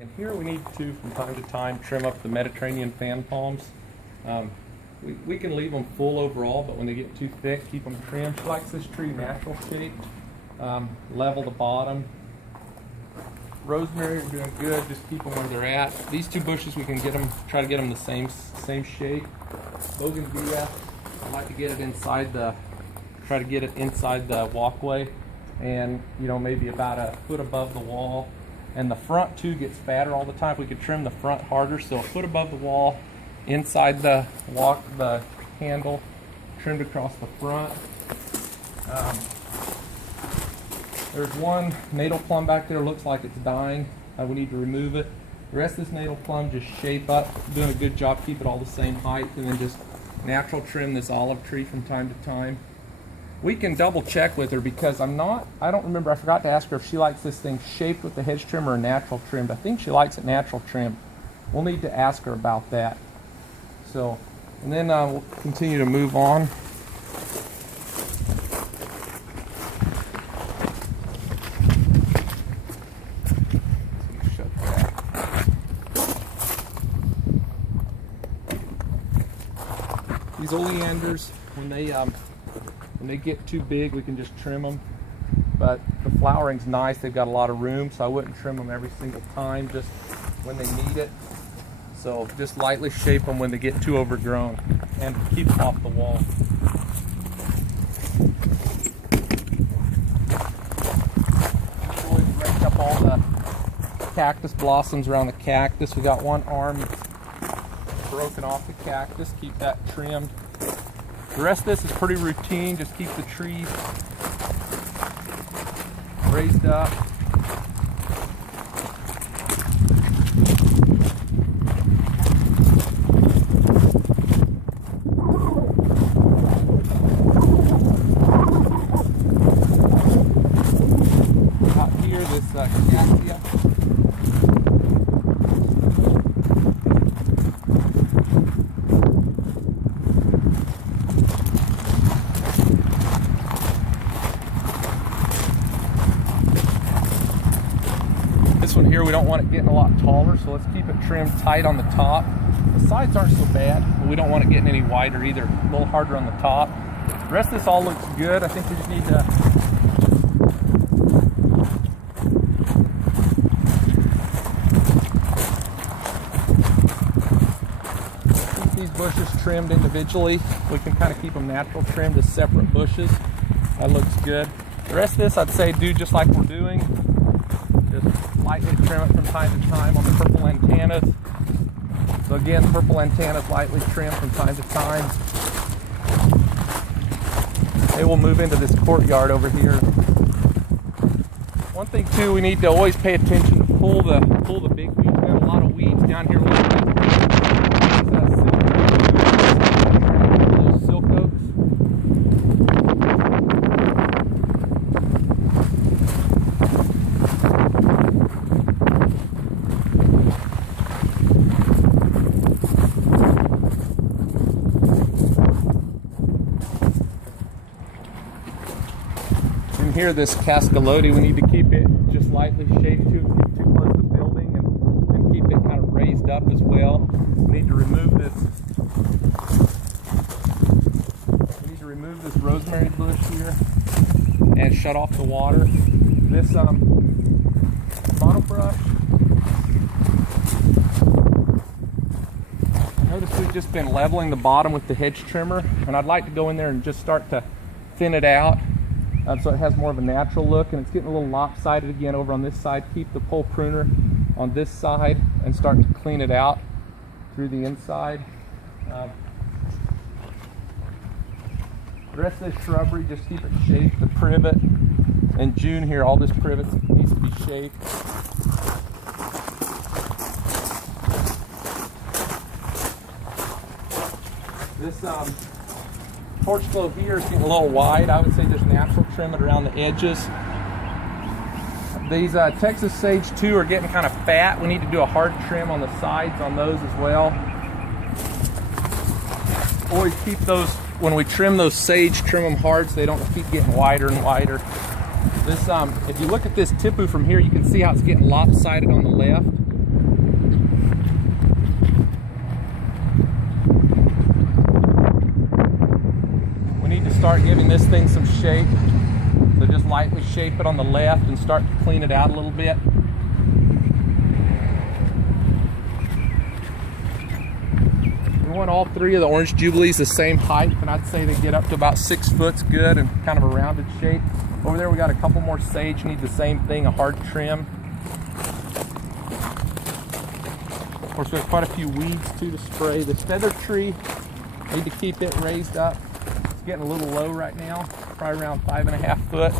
And here we need to, from time to time, trim up the Mediterranean fan palms. We can leave them full overall, but when they get too thick, keep them trimmed. She likes this tree natural shaped, level the bottom. Rosemary are doing good, just keep them where they're at. These two bushes, we can get them, try to get them the same shape. Bougainvillea, I like to get it inside the, try to get it inside the walkway, and maybe about a foot above the wall. And the front too gets fatter all the time. If we could trim the front harder, so a foot above the wall, inside the handle, trimmed across the front. There's one natal plum back there, looks like it's dying. We need to remove it. The rest of this natal plum just shape up, doing a good job, keep it all the same height, and then just natural trim this olive tree from time to time. We can double check with her because I don't remember, I forgot to ask her if she likes this thing shaped with the hedge trim or natural trimmed. I think she likes it natural trimmed. We'll need to ask her about that. So, and then we'll continue to move on. Shut that. These oleanders, when they get too big, we can just trim them. But the flowering's nice. They've got a lot of room, so I wouldn't trim them every single time, just when they need it. So just lightly shape them when they get too overgrown and keep them off the wall. Always rake up all the cactus blossoms around the cactus. We got one arm broken off the cactus. Keep that trimmed. The rest of this is pretty routine. Just keep the trees raised up. Out here, this cassia. This one here, we don't want it getting a lot taller, so let's keep it trimmed tight on the top. The sides aren't so bad, but we don't want it getting any wider either. A little harder on the top. The rest of this all looks good. I think we just need to keep these bushes trimmed individually. We can kind of keep them natural trimmed as separate bushes. That looks good. The rest of this, I'd say, do just like we're doing. Just lightly trim it from time to time on the purple antennas. So again, purple antennas lightly trimmed from time to time. They will move into this courtyard over here. One thing too, we need to always pay attention to pull the big weeds. We have a lot of weeds down here. Those silk oaks. Here, this cascalodi, we need to keep it just lightly shaped too close to the building, and keep it kind of raised up as well. We need to remove this. We need to remove this rosemary bush here and shut off the water. This bottle brush. Notice we've just been leveling the bottom with the hedge trimmer, and I'd like to go in there and just start to thin it out. So it has more of a natural look, and it's getting a little lopsided again over on this side. Keep the pole pruner on this side and start to clean it out through the inside. The rest of this shrubbery, just keep it shaped. The privet in June here, all this privet needs to be shaped. This torch flow here is getting a little wide. I would say just natural trim it around the edges. These Texas Sage 2 are getting kind of fat. We need to do a hard trim on the sides on those as well. Always keep those, when we trim those sage, trim them hard so they don't keep getting wider and wider. This, if you look at this tipu from here, you can see how it's getting lopsided on the left. this thing some shape. So just lightly shape it on the left and start to clean it out a little bit. We want all three of the orange jubilees the same height, and I'd say they get up to about 6 foot's good and kind of a rounded shape. Over there we got a couple more sage, need the same thing, a hard trim. Of course, we have quite a few weeds too to spray. This feather tree, need to keep it raised up. It's getting a little low right now, probably around 5.5 foot.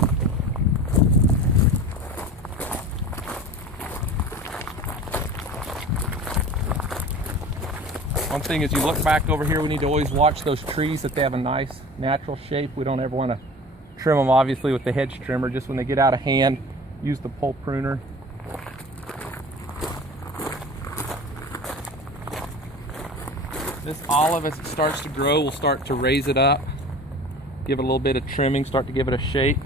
One thing is, you look back over here, we need to always watch those trees that they have a nice natural shape. We don't ever want to trim them, obviously, with the hedge trimmer. Just when they get out of hand, use the pole pruner. This olive, as it starts to grow, will start to raise it up, give it a little bit of trimming, start to give it a shape.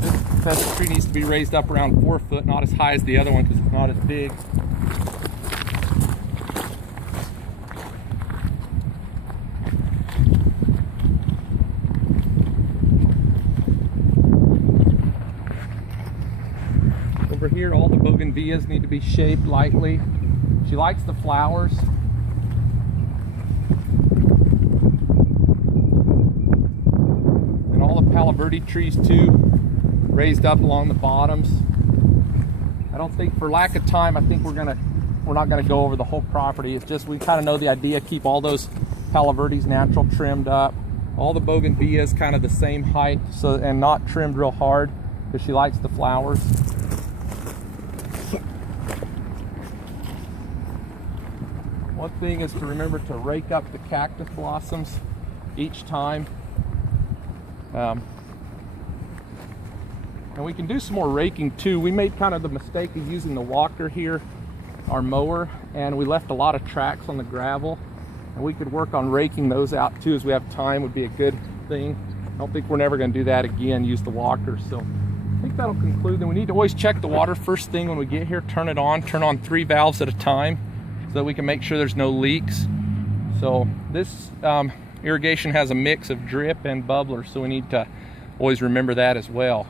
This feather tree needs to be raised up around 4 foot, not as high as the other one because it's not as big. Over here, all the bougainvilleas need to be shaped lightly. She likes the flowers. And all the Palo Verde trees too, raised up along the bottoms. I don't think, for lack of time, I think we're not gonna go over the whole property. It's just we kind of know the idea. Keep all those Palo Verdes natural trimmed up. All the bougainvilleas kind of the same height, so, and not trimmed real hard because she likes the flowers. One thing is to remember to rake up the cactus blossoms each time. And we can do some more raking too. We made kind of the mistake of using the walker here, our mower, and we left a lot of tracks on the gravel. And we could work on raking those out too as we have time, would be a good thing. I don't think we're never gonna do that again, use the walker. So I think that'll conclude. Then we need to always check the water first thing when we get here, turn on 3 valves at a time so that we can make sure there's no leaks. So this irrigation has a mix of drip and bubbler, so we need to always remember that as well.